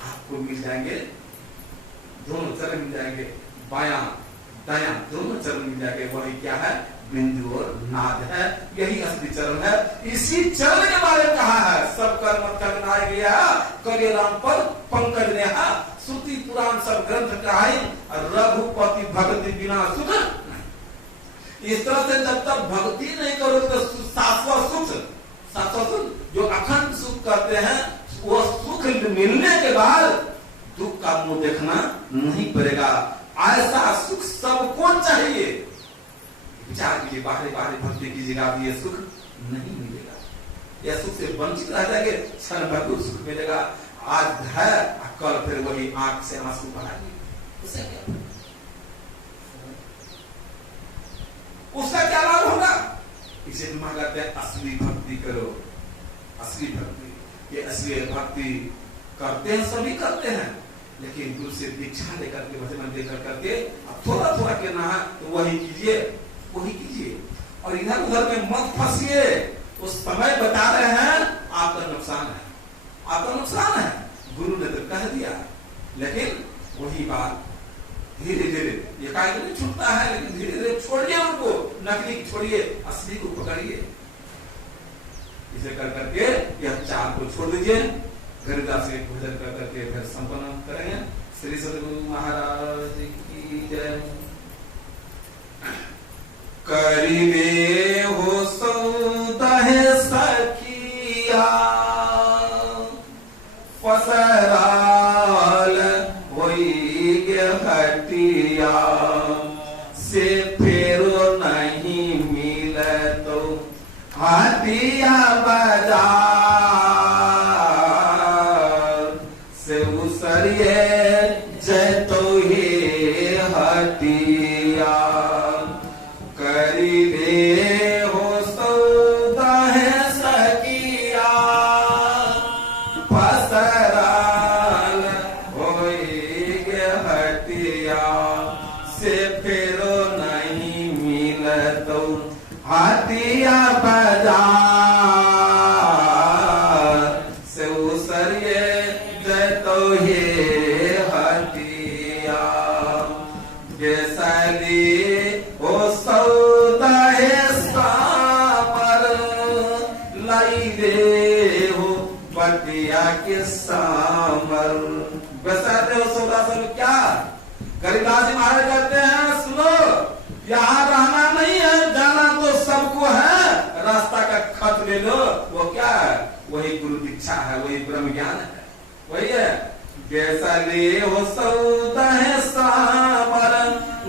आपको मिल जाएंगे, दोनों चरण मिल जाएंगे, बायां दायां दोनों चरण मिल जाएंगे। वही क्या है? बिंदु और नाद है, यही असली चरण है। इसी चरण के बारे में कहा है, सब कर्म करनाय गया करे राम पर पंकज ने, श्रुति पुराण सब ग्रंथ कहाई, रघुपति भक्ति बिना सुख। इस तरह से जब तक भक्ति नहीं करो तो शाश्वत सुख जो अखंड सुख करते हैं, वो सुख मिलने के बाद दुख का मुंह देखना नहीं पड़ेगा। ऐसा सुख सबको चाहिए। विचार कीजिए, बाहरी भक्ति कीजिएगा, ये सुख नहीं मिलेगा, यह सुख से वंचित रह जाएंगे। क्षण भर सुख मिलेगा, आज है कल फिर वही आंख से आंसू बहाएंगे, उसे क्या, उसका क्या लाभ होगा? इसे कहते हैं असली भक्ति करो। असली भक्ति, ये असली भक्ति करते हैं, सभी करते हैं, लेकिन गुरु से दीक्षा लेकर के भजन लेकर करके अब थोड़ा थोड़ा करना है तो वही कीजिए, वही कीजिए, और इधर उधर में मत फंसिए। उस समय बता रहे हैं आपका नुकसान है, आपका नुकसान है, गुरु ने तो कह दिया, लेकिन वही बात धीरे धीरे एकाएक नहीं छूटता है, लेकिन धीरे धीरे छोड़िए उनको, नकली छोड़िए, असली को पकड़िए। इसे कर करके यह चाल को छोड़ दीजिए, गरीबदास से भोजन कर करके फिर संपन्न करेंगे। श्री सद्गुरु महाराज की जय। करिवे हो सौदा है सखिया फसराल होई गे हटिया से फेरो नहीं मिले तो हटिया बाजार से उसरिए जय तो ही हटिया। करिवे हो सौदा है सखिया फसराल होई गे हटिया से फेरो नहीं मिले तो हटिया बाजार से उसरिए जय तो ही हटिया। जैसली ओ सौदा है सापर लाई दे हो बटिया के सामर। बसाते हो सौदा सब क्या? गरीबदास जी महाराज कहते हैं सुनो, यहाँ रहना नहीं है, जाना तो सबको है, रास्ता का खत ले लो। वो क्या है? वही गुरु दीक्षा है, वही ब्रह्म ज्ञान है, वही है। जैसा ले हो सौदा है सामर,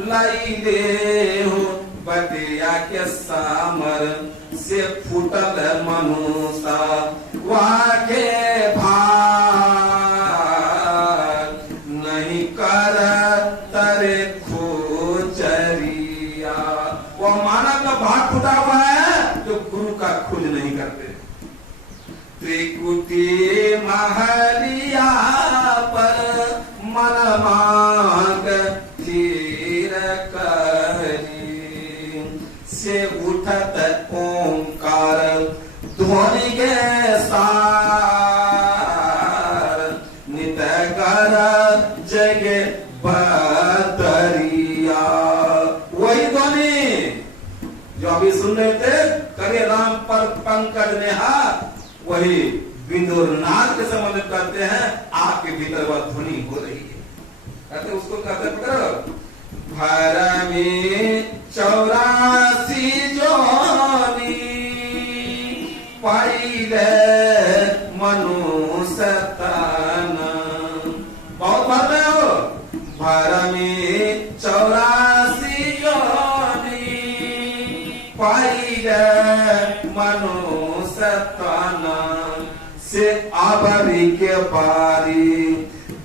लाई ले हो बटिया के सामर, से फूटल मनुष्य वहाँ के भाग, नहीं कर तरे खोचरिया। वो मानव का भाग फूटा हुआ है जो गुरु का खोज नहीं करते। त्रिकुटी महलिया पर मन मांग धीर करी, से उठत ओंकार ध्वनि के सार, नित कर जगे बदरिया। वही ध्वनि जो अभी सुन रहे थे, करे राम पर पंकज नेहा, वही बिंदु नाद के संबंधित करते हैं। आपके भीतर वह ध्वनि हो रही है, कहते उसको कहते पकड़ो। भरमी 84 जोनी पाइले मनुष्य तन। बहुत भर में हो। भरमी 84 जोनी पाइले मनुष्य तन, से आबरी के बारी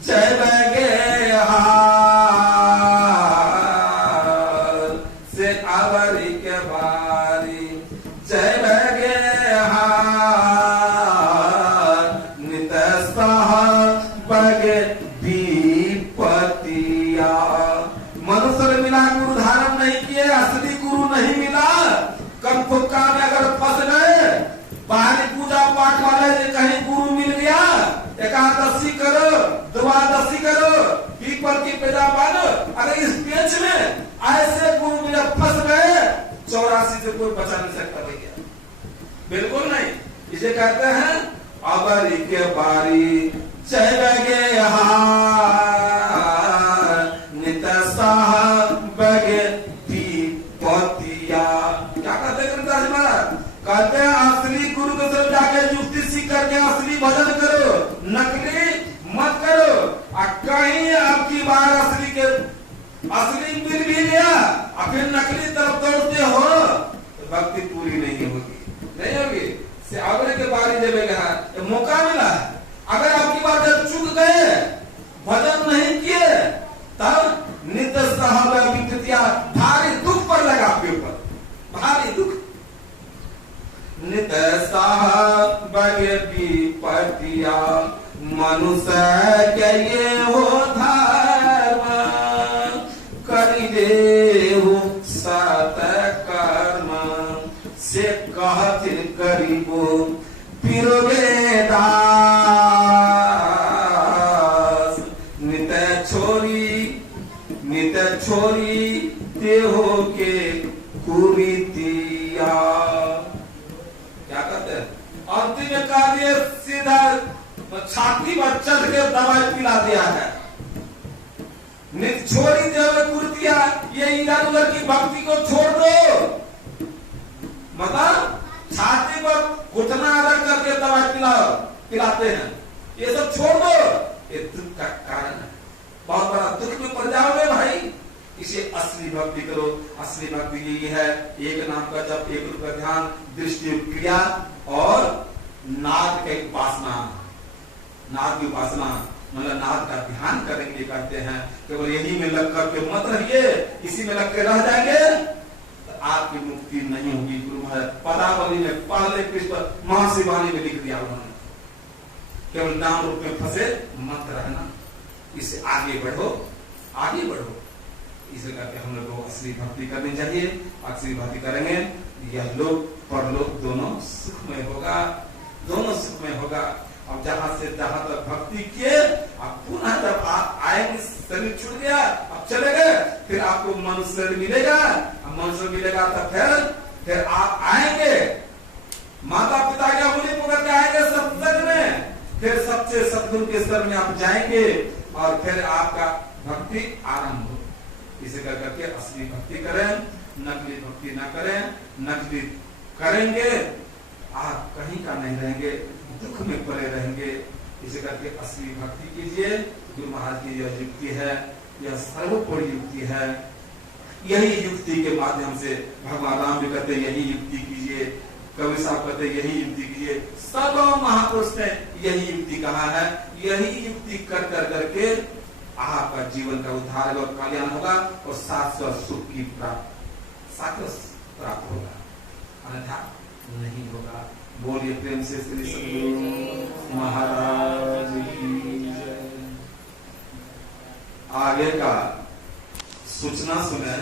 चल गए हार, से आबरी के बारी चल गए हार, नित बगे विपतिया। मनुष्य ने मिला गुरु धारण नहीं किए, असली गुरु नहीं मिला। कम फुक्का में अगर फंस गए, बाहरी पूजा पाठ वाले से कहीं गुरु मिल गया, एकादशी करो, द्वादशी करो, पीपल की पेजा बांधो, अगर इस पेच में ऐसे गुरु में फंस गए, 84 से कोई बचा नहीं सकता भैया, बिल्कुल नहीं। इसे कहते हैं अबरी के बारी चल गए हार, नित बगे विपतिया। क्या कहते हैं कृष्णदास महाराज? कहते हैं असली गुरु के साथ जाके युक्ति सीख करके असली भजन करो, नकली मत करो। कहीं आपकी बार असली मिल भी गया और फिर नकली तरफ दौड़ते हो तो भक्ति पूरी नहीं होगी, नहीं होगी। से आगे के बारी जब मौका मिला, अगर आपकी बार जब चूक गए, भजन नहीं किए, तब नित्य साहब विपत्तियां, भारी दुख पर लगा आपके ऊपर, भारी दुख। नित साहब विपत्तिया, मनुष्य के ये हो धर्म, करिले हो सत कर्म, से कहते करीबो पिरोगे दास। नित छोरी देहो के कुरीतिया। क्या कहते हैं? अंतिम कार्य सीधा छाती पर चढ़ के दवाई पिला दिया है। छोड़ी देवे कुर्तिया, ये इधर उधर की भक्ति को छोड़ दो, मतलब छाती पर घुटना रख करके दवाई पिलाते हैं, ये सब छोड़ दो। ये दुख का कारण है, बहुत बड़ा दुख में पड़ जाओगे भाई। इसे असली भक्ति करो। असली भक्ति यही है, एक नाम का जप, एक रूप का ध्यान, दृष्टि क्रिया और नाद की उपासना। नाद की उपासना मतलब नाद का ध्यान करने के लिए कहते हैं। केवल यही में लग करके मत रहिए, इसी में लग के रह जाएंगे तो आपकी मुक्ति नहीं होगी। गुरु महाराज पदावली में पहले कृष्ण महर्षि वाणी में लिख दिया उन्होंने, केवल नाम रूप में फंसे मत रहना, इससे आगे बढ़ो, आगे बढ़ो। इसे करके हम लोग को असली भक्ति करनी चाहिए। असली भक्ति करेंगे, यह लोक परलोक दोनों सुखमय होगा, दोनों सुखमय होगा। अब जहां से जहां तक भक्ति किए, अब पुनः जब आप आएंगे, शरीर छूट गया, अब चले गए, फिर आपको मनुष्य मिलेगा, अब मनुष्य मिलेगा तो फिर आप आएंगे, माता पिता क्या बोली पुकार के आएंगे सत्संग में, फिर सबसे सद्गुरु के स्तर में आप जाएंगे और फिर आपका भक्ति आरंभ हो। इसे कर करके असली भक्ति करें, नकली भक्ति ना करें। नकली करेंगे आप कहीं का नहीं रहेंगे, दुख में पड़े रहेंगे। इसे करके असली भक्ति कीजिए। गुरु महाराज की यह युक्ति है, यह सर्वोपरि युक्ति है। यही युक्ति के माध्यम से भगवान राम भी कहते यही युक्ति कीजिए, कबीर साहब कहते यही युक्ति कीजिए, सब महापुरुष ने यही युक्ति कहा है। यही युक्ति कर करके आपका जीवन का उद्धार और कल्याण होगा और शाश्वत सुख की प्राप्त होगा, अन्यथा नहीं होगा। बोलिए प्रेम से श्री सद्गुरु महाराज की जय। आगे का सूचना सुने।